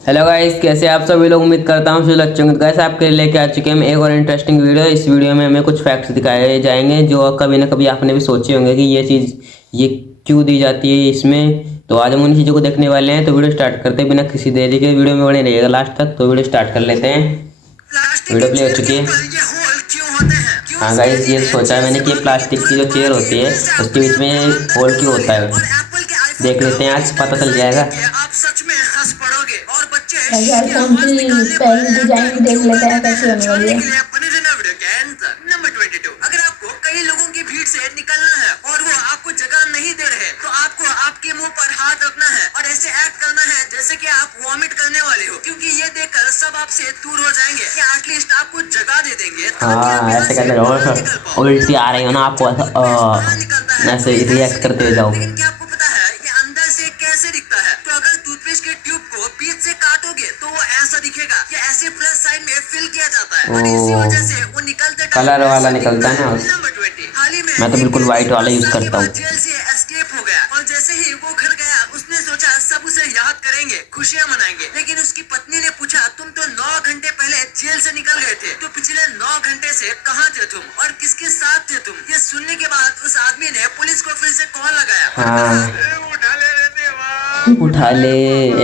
Hello guys, कैसे आप सभी लोग। उम्मीद करता हूँ सभी अच्छे होंगे। गाइस आपके लिए लेके आ चुके हैं हम एक और इंटरेस्टिंग वीडियो। इस वीडियो में हमें कुछ फैक्ट्स दिखाए जाएंगे जो कभी ना कभी आपने भी सोचे होंगे कि ये चीज़ ये क्यों दी जाती है इसमें। तो आज हम उन चीज़ों को देखने वाले हैं। तो वीडियो स्टार्ट करते हैं बिना किसी देरी के। वीडियो में बने रहिएगा लास्ट तक। तो वीडियो स्टार्ट कर लेते हैं। वीडियो प्ले हो चुकी है। हाँ गाइस, ये सोचा है मैंने कि प्लास्टिक की जो चेयर होती है उसके बीच में होल क्यों होता है। देख लेते हैं, आज पता चल जाएगा। आप सच में हंस पड़ोगे और बच्चे वैसे इसके आईफोन आवाज की निकालने पर पहली डिजाइन भी देख क्यों कर लेते हैं देते कैसी हैं होने वाली जानने है। के लिए बने रहना वीडियो के एंड तक। नंबर 22, अगर आपको कई लोगों की भीड़ से निकलना है और वो आपको जगह नहीं दे रहे तो आपको आपके मुंह पर हाथ रखना है और ऐसे एक्ट करना है जैसे कि आप वॉमिट करने वाले हो, क्योंकि ये देखकर सब आपसे दूर हो जाएंगे या एटलीस्ट आपको जगह दे देंगे ताकि आप हाँ, यहाँ ऐसे से कहते बाहर निकल रहो। पाओ। उल्टी नंबर आ रही हो ना 21, आपको, जब ऐसा टूथपेस्ट बाहर निकलता है तो ऐसे ये रिएक्ट ऐसे करते दिखता हुए है, जाओ। लेकिन क्या आपको पता है ये अंदर से कैसे दिखता है? तो अगर टूथपेस्ट के ट्यूब को बीच से काटोगे तो वो ऐसा दिखेगा। ये ऐसे प्लस साइड में फिल किया जाता है और इसी ओ, वजह से वो निकलते कलर टाइम वाला ऐसा निकलता दिखता है है। ना। नंबर 20, हाल ही में मैं तो एक बिल्कुल कैदी वाइट वाला 5 यूज साल के करता बाद हूँ। जेल से एस्केप हो गया और जैसे ही वो घर गया उसने सोचा सब उसे याद करेंगे, खुशियां मनाएंगे, लेकिन उसकी पत्नी ने पूछा तुम तो 9 घंटे पहले जेल से निकल गए थे, तो पिछले 9 घंटे से कहाँ थे तुम और किसके साथ थे तुम? ये सुनने के बाद उस आदमी ने पुलिस को फिर से कॉल लगाया और कहा, हाँ, उठा ले रे देवा, उठा ले।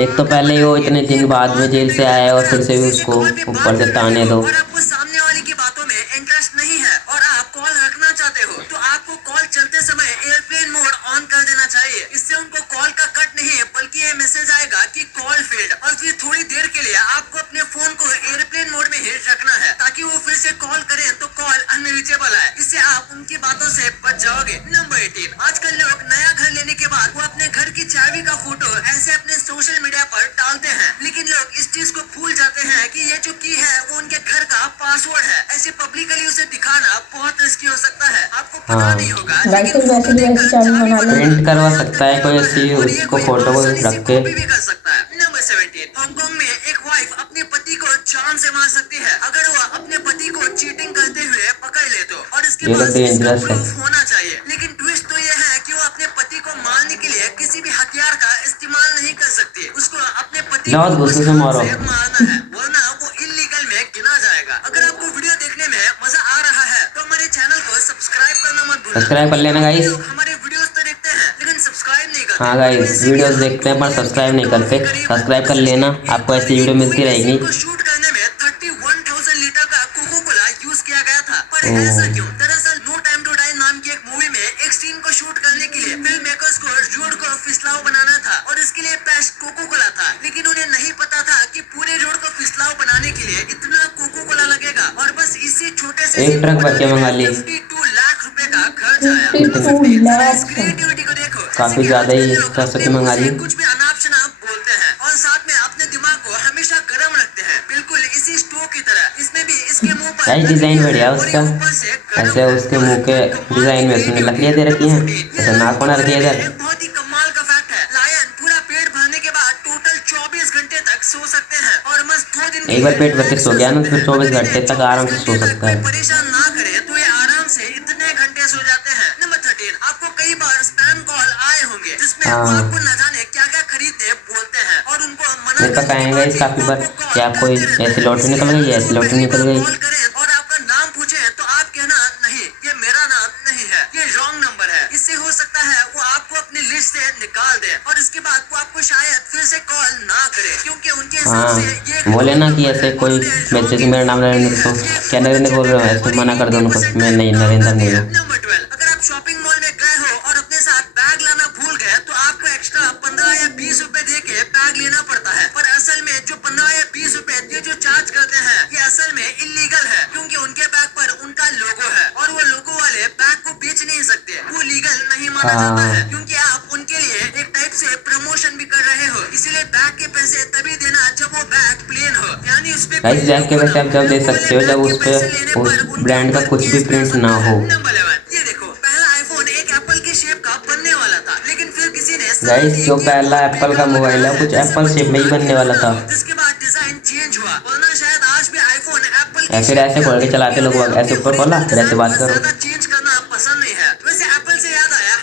एक तो तब पहले ही वो बताइए इतने ये दिन बाद में कमाल जेल करने से का है। आया है और अगर फिर आप से भी किसी से उसको कॉल पे बात ऊपर से कर रहे ताने हो दो। और आपको सामने वाले की बातों में इंटरेस्ट नहीं है और आप कॉल रखना चाहते हो तो आपको कॉल चलते समय एयरप्लेन मोड ऑन कर देना चाहिए। इससे उनको कॉल का कट नहीं बल्कि ये मैसेज आएगा कि कॉल फेल्ड, और फिर थोड़ी देर के लिए आपको अपने फोन को एयरप्लेन मोड में ही रखना है ताकि वो फिर से कॉल करें तो कॉल अनरीचेबल आए। इससे आप उनकी बातों से बच जाओगे। नंबर 18, आजकल लोग नया घर लेने के बाद वो अपने घर की चाबी का फोटो ऐसे अपने सोशल मीडिया पर डालते हैं, लेकिन लोग इस चीज को भूल जाते हैं कि ये जो की है वो उनके घर का पासवर्ड है। ऐसे पब्लिकली उसे दिखाना बहुत रिस्की हो सकता है, आपको पता हाँ, नहीं होगा, वैसे लेकिन भी वैसे फोटो की वैसी देखकर चाबी चाबी बना लो। बनाना प्रिंट करवा बहुत सकता है कठिन कोई होता है ऐसी और ये उसको कोई फोटो को आसानी से रख के। कॉपी भी कर सकता है। नंबर 17, हांगकांग में एक वाइफ अपने पति को जान से मार सकती है अगर वो अपने पति को चीटिंग करते हुए पकड़ ले तो, और इसके ये तो पास इसका डेंजरस है। प्रूफ होना चाहिए। लेकिन ट्विस्ट तो ये है कि वो अपने पति को मारने के लिए किसी भी हथियार का इस्तेमाल नहीं कर सकती। उसको अपने पति जाओ को बस गुस्से से हाथ मारो। से मारना है, वरना वो इलीगल में गिना जाएगा। अगर आपको वीडियो देखने में मजा आ रहा है तो हमारे चैनल को सब्सक्राइब करना मत भूलना। सब्सक्राइब कर लेना काफी गाइस। लोग हमारे वीडियोस तो देखते हैं लेकिन सब्सक्राइब नहीं करते, हाँ और गाइस, वैसे भी वीडियोस हम देखते 2 हैं पर मिलियन के सब्सक्राइब नहीं काफी करते। करीब है। सब्सक्राइब नंबर कर लेना, 16, एक आपको ऐसी बर्फीली वीडियो मूवी मिलती के रहेंगी। सीन को शूट करने में 31,000 लीटर का कोको कोला यूज किया गया था। पर ओ, ऐसा क्यों? दरअसल नो टाइम टू डाई नाम की एक मूवी में एक सीन को शूट करने के लिए फिल्म मेकर्स को रोड को फिसलाव बनाना था और इसके लिए पेस्ट कोको कोला था, लेकिन उन्हें नहीं पता था कि पूरे रोड को फिसलाव बनाने के लिए इतना कोको कोला लगेगा और बस इसी छोटे से एक सीन को ट्रक भर के बनाने में मंगा ली। 52 लाख रुपए का खर्च आया। फिफ्टी नंबर टू 15, जरा इस लैक्स क्रिएटिविटी को देखो। जैसे काफी कि ज्यादा आजकल ही लोग पैसों अपने की मुंह मंगा से ली। कुछ भी अनाप शनाप बोलते हैं और साथ में अपने दिमाग को हमेशा गर्म रखते हैं, बिल्कुल इसी स्टोव की तरह। इसमें भी इसके मुंह पर गाइस, डिजाइन लकड़ियां हैं बढ़िया और ये उसका। ऊपर से गर्म ऐसे है। उसके वाह, मुंह के क्या कमाल की डिजाइन में उसमें क्रिएटिविटी लकड़ियां है। दे रखी नंबर हैं। 14, ये ऐसे लायन के नाखून रखी बारे है में इधर। एक बहुत ही कमाल का फैक्ट है। लायन पूरा पेट भरने के बाद टोटल 24 घंटे तक सो सकते हैं और मस्त 2 दिन के एक बार लिए पेट भर के रिलैक्स सो कर गया ना तो सकते फिर हैं। 24 अगर घंटे इन्हें तक 24 आराम से सो घंटे तक सकता कोई है। परेशान ना करे तो ये आराम से इतने घंटे सो जाते हैं। नंबर 13, आपको कई बार स्पैम कॉल आए होंगे जिसमें वो आपको हाँ, न जाने क्या क्या खरीदने बोलते हैं और उनको मना मेरे पास करने के आएगा बाद इस भी काफी वो बार आपको कि कॉल आपको करते रहते ऐसी हैं। लॉटरी इसलिए निकल गई, अगर ऐसी वो लॉटरी पहली निकल बार गई। कॉल करें और आपका नाम पूछे तो आप कहना नहीं, ये मेरा नाम नहीं है, ये रॉन्ग नंबर है। इससे हो सकता है वो आपको अपनी लिस्ट से निकाल दे और इसके बाद वो आपको शायद फिर से कॉल ना करे, क्योंकि उनके हिसाब से हाँ, ये एक बोले रॉन्ग ना कि नंबर है ऐसे और कोई उन्हें बच्चे रॉन्ग कि मेरा नाम इन्फो मिली नरेंद्र, है। तो ये एक क्या बहुत नरेंद्र अच्छे बोल रहे ट्रिक हो, है ऐसे और ये मना कर दो उनको 80% कि मैं नहीं, टाइम काम नरेंद्र करती नहीं है। हूँ। नंबर 12, अगर आप शॉपिंग मॉल में गए हो और अपने साथ बैग लाना भूल गए तो आपको एक्स्ट्रा 15 या 20 रुपए दे के बैग लेना पड़ता है, पर असल में जो 15 या 20 रुपए ये जो चार्ज करते हैं ये असल में इलीगल है, क्योंकि उनके बैग पर उनका लोगो है और वो लोगो वाले बैग को बेच नहीं सकते। वो लीगल नहीं माना जाता है, हाँ क्योंकि आप उनके लिए एक टाइप से प्रमोशन भी कर रहे हो। इसीलिए बैग के पैसे तभी देना जब वो बैग प्लेन हो, यानी उस पे गाइस, कोई बैग के लोगो ना पैसे आप हो। जब दे लोगो वाले सकते हो जब बैग के उस पे पैसे लेने उस पर उनके ब्रांड का ऊपर कुछ भी केस भी हो प्रिंट ना सकता है। हो। नंबर 11, ये देखो, पहला आईफोन एक एप्पल की शेप का बनने वाला था, लेकिन फिर किसी ने सलाह गाइस, दी जो कि ये पहला बहुत एप्पल का बेकार लग मोबाइल रहा है है, कुछ जैसे एप्पल शेप बच्चों में ही का बनने वाला खिलौना था। हो। जिसके बाद डिजाइन चेंज हुआ, वरना शायद आज भी आईफोन एप्पल या की फिर शेप ऐसे में खोल के आते, क्योंकि चलाते लोग उन्हें ऐसे अपने ऊपर खोला ओरिजिनल फिर ऐसे डिजाइन बात को करो। ज्यादा चेंज करना पसंद नहीं है। वैसे एप्पल से याद आया,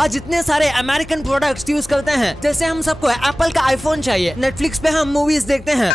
आज इतने सारे अमेरिकन प्रोडक्ट्स यूज करते हैं, जैसे हम सबको एप्पल का आईफोन चाहिए, नेटफ्लिक्स पे हम मूवीज देखते हैं।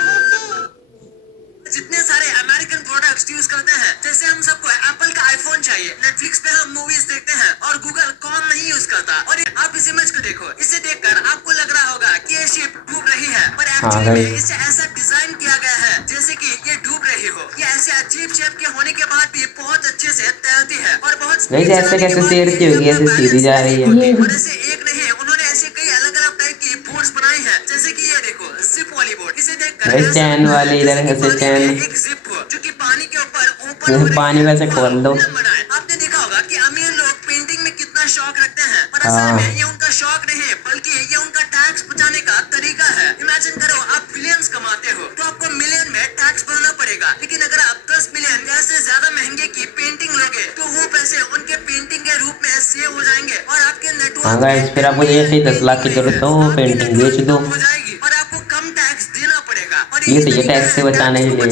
जितने सारे अमेरिकन प्रोडक्ट्स यूज करते हैं, जैसे हम सबको एप्पल का आईफोन चाहिए, नेटफ्लिक्स पे हम मूवीज देखते हैं, और गूगल कौन नहीं यूज करता। और आप इस इमेज को देखो, इसे देखकर आपको लग रहा होगा कि ये शिप डूब रही है, पर एक्चुअली में इसे ऐसा डिजाइन किया गया है जैसे कि ये डूब रही हो। ये ऐसे अजीब शेप के होने के बाद भी बहुत अच्छे से तैरती है और बहुत ऐसे कैसे तैरती होगी, ऐसे सीधी जा रही है। और ऐसे एक नहीं, उन्होंने ऐसे कई अलग अलग टाइप की बोट्स बनाई है, जैसे कि ये देखो जिप वाली बोट। इसे देखकर चैन वाली, इधर ऐसे चैन, एक जिप हो जो कि पानी के ऊपर ओपन हो रही है। पानी में से खोल दो। आपने देखा होगा कि अमीर लोग पेंटिंग में कितना शौक रखते हैं, पर असल में ये उनका शौक नहीं है, बल्कि ये उनका टैक्स बचाने का तरीका है। इमेजिन करो, आप बिलियंस कमाते हो तो आपको मिलियन में टैक्स भरना पड़ेगा, लेकिन अगर आप 10 मिलियन या से ज्यादा महंगे की पेंटिंग लोगे तो वो पैसे उनके पेंटिंग के रूप में सेव हो जाएंगे और आपके नेटवर्क फिर आपको जैसे 10 लाख की जरूरत हो पेंटिंग बेच दो, हो जाएगी और आपको कम टैक्स देना पड़ेगा। और ये तो ये टैक्स से बचाने के लिए।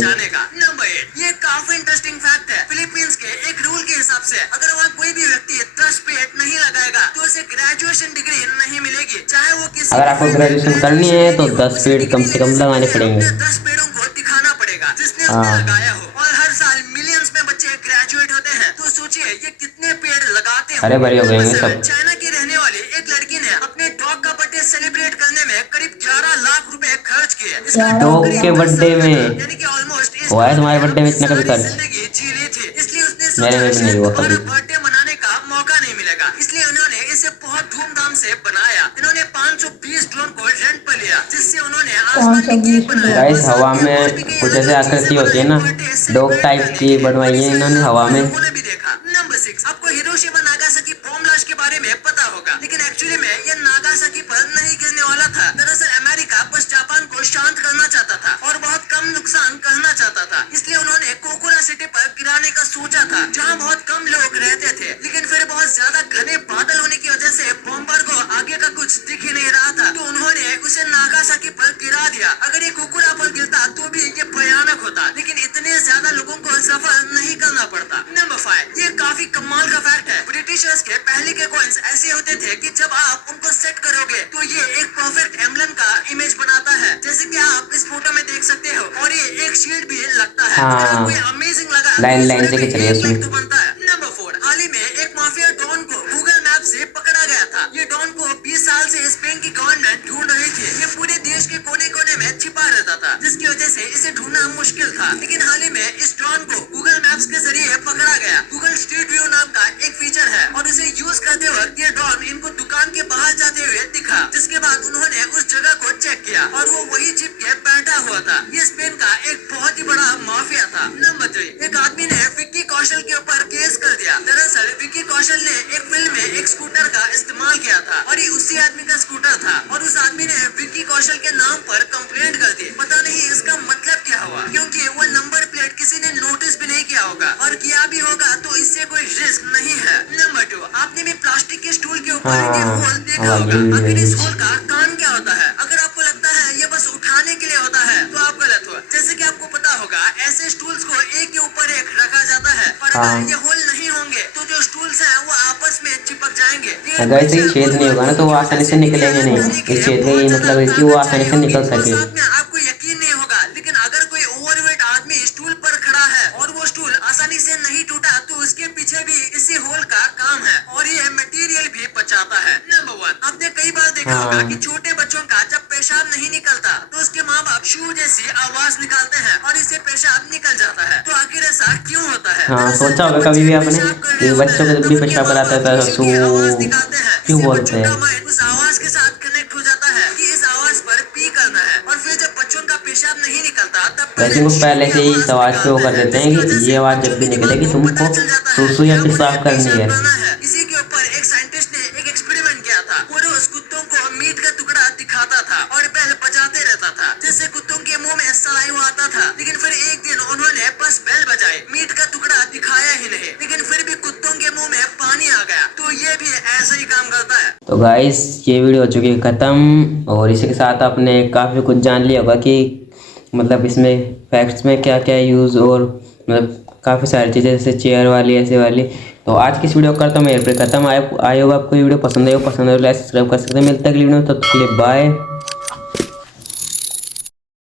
नंबर 8, ये काफी इंटरेस्टिंग फैक्ट है। फिलीपींस के एक रूल के हिसाब से अगर वहाँ कोई भी व्यक्ति 10 पेड़ नहीं लगाएगा तो उसे ग्रेजुएशन डिग्री नहीं मिलेगी, चाहे वो किसी। अगर आपको ग्रेजुएशन करनी है तो 10 पेड़ कम से कम लगाने पड़ेंगे। 10 पेड़ों को दिखाना पड़ेगा जिसने उसने लगाया हो, और हर साल मिलियंस में बच्चे ग्रेजुएट होते हैं। तो सोचिए ये कितने पेड़ लगाते हैं। अरे बड़े हो गए सब। चाइना की रहने वाली एक लड़की ने अपने डॉग का बर्थडे सेलिब्रेट करने में करीब 11 लाख रुपए खर्च किए। डॉग के बर्थडे में यानी कि ऑलमोस्ट हुआ है तुम्हारे बर्थडे में इतना कभी खर्च? जिंदगी जी ली थी, इसलिए उसने मेरे में भी नहीं हुआ कभी। बर्थडे मनाने का मौका नहीं मिलेगा, इसलिए उन्होंने इसे बहुत धूमधाम से बनाया। इन्होंने 520 ड्रोन को रेंट पर लिया, जिससे उन्होंने आसमान में केक बनाया। गाइस हवा में कुछ ऐसे आकृति होती है ना, डॉग टाइप की बनवाई है इन्होंने हवा में। भी देखा। नंबर 6, आपको हिरोशिमा नागासाकी बॉम्ब ब्लास्ट के बारे में पता होगा, लेकिन एक्चुअली में ये नागासाकी पर नहीं गिरने वाला था। दरअसल अमेरिका बस जापान को शांत करना चाहता था और बहुत कम नुकसान करना चाहता था, इसलिए उन्होंने कोकुरा सिटी पर गिराने का सोचा था, जहां बहुत कम लोग रहते थे। लेकिन फिर बहुत ज्यादा घने बादल होने की वजह से बॉम्बर को आगे का कुछ दिख ही नहीं रहा था, तो उन्होंने उसे नागासाकी पर गिरा दिया। अगर ये कोकुरा पर गिरता तो भी ये भयानक होता, लेकिन इतने ज्यादा लोगों को सफर नहीं करना पड़ता। नंबर 5, ये काफी कमाल का फैक्ट है। ब्रिटिशर्स के पहले के कॉइन्स ऐसे होते थे कि जब आप उनको सेट करोगे तो ये एक परफेक्ट एम्बलम का इमेज बनाता है, जैसे कि आप इस फोटो में देख सकते हो, और ये एक शील्ड भी लगता है। अगर आपको ये अमेजिंग लगा लाइन लाइन से खींच रही है उसमें। तो बनता है। नंबर 4, हाल ही में एक माफिया डॉन को गूगल मैप से पकड़ा गया था। ये डॉन को 20 साल से स्पेन की गवर्नमेंट ढूंढ रही थी। ये पूरे देश के कोने कोने में छिपा रहता था, जिसकी वजह से इसे ढूंढना मुश्किल था। लेकिन हाल ही में इस डॉन को गूगल मैप्स के जरिए पकड़ा गया। गूगल स्ट्रीट व्यू नाम का एक फीचर है, और उसे यूज करते वक्त ये डॉन इनको दुकान के बाहर जाते हुए दिखा, जिसके बाद उन्होंने उस जगह को चेक किया और वो वही छिप के बैठा हुआ था। ये स्पेन का एक बहुत ही बड़ा माफिया था। नंबर 3, एक आदमी ने विक्की कौशल के ऊपर केस कर दिया। दरअसल विक्की कौशल ने एक फिल्म में एक स्कूटर का इस्तेमाल किया था, और ये उसी आदमी का स्कूटर था, और उस आदमी ने विक्की कौशल के नाम पर कंप्लेंट कर दी। पता नहीं इसका मतलब क्या हुआ, क्योंकि वो नंबर प्लेट किसी ने नोटिस भी नहीं किया होगा, और किया भी होगा तो इससे कोई रिस्क नहीं है। नंबर 2, आपने भी प्लास्टिक के स्टूल के ऊपर ये होल देखा होगा। आखिर इस होल का काम क्या होता है? अगर आपको लगता है ये बस उठाने के लिए होता है तो आप गलत हो। जैसे कि आपको पता होगा, ऐसे स्टूल्स को एक के ऊपर एक रखा जाता है, और अगर ये होल नहीं होंगे तो जो स्टूल्स हैं वो आपस में चिपक जाएंगे। अगर इसे छेद नहीं होगा ना तो वो आसानी से निकलेंगे नहीं। इस छेद का ये मतलब है कि वो आसानी से निकल सके। आपको यकीन नहीं होगा, लेकिन अगर कोई ओवरवेट आदमी स्टूल पर खड़ा है और वो स्टूल आसानी से नहीं टूटा, तो उसके पीछे भी इसी होल का काम है, और ये मटेरियल भी बचाता है। नंबर 1, आपने कई बार देखा होगा कि छोटे बच्चों का जब पेशाब नहीं निकलता तो उसके माँ बाप शू जैसी आवाज निकालते हैं और इससे पेशाब निकल जाता है। तो आखिर ऐसा क्यों होता है? सोचा होगा कभी भी आपने कि बच्चों को जब भी पेशाब कराता है तो सू क्यों बोलते हैं? उस आवाज के साथ कनेक्ट हो जाता है कि इस आवाज पर पी करना है, और फिर जब बच्चों का पेशाब नहीं निकलता तब वैसे वो पहले से ही इस आवाज पे वो कर देते हैं कि ये आवाज जब भी निकलेगी तुमको सूसू या पेशाब करनी है। इसी के ऊपर एक साइंटिस्ट ने एक एक्सपेरिमेंट किया था। वो रोज कुत्तों को मीट का टुकड़ा दिखाता था और बेल बजाते रहता था, जिससे कुत्तों के मुंह में सलाइवा आता था। लेकिन फिर एक दिन उन्होंने बस बेल बजाई, मीट का टुकड़ा दिखाया ही नहीं, लेकिन फिर भी कुत्तों के मुंह में पानी आ गया। तो ये भी ऐसा ही काम करता है। तो गाइस ये वीडियो हो चुकी है ख़त्म, और इसी के साथ आपने काफ़ी कुछ जान लिया होगा कि मतलब इसमें फैक्ट्स में क्या क्या यूज़ और मतलब काफ़ी सारी चीज़ें जैसे चेयर वाली ऐसे वाली। तो आज की इस वीडियो को करता हूँ मैं यहाँ पे खत्म। आई होगा आपको ये वीडियो पसंद है, पसंद है तो लाइक सब्सक्राइब कर सकते हैं। मिलता है अगली वीडियो में, तब तक के लिए बाय।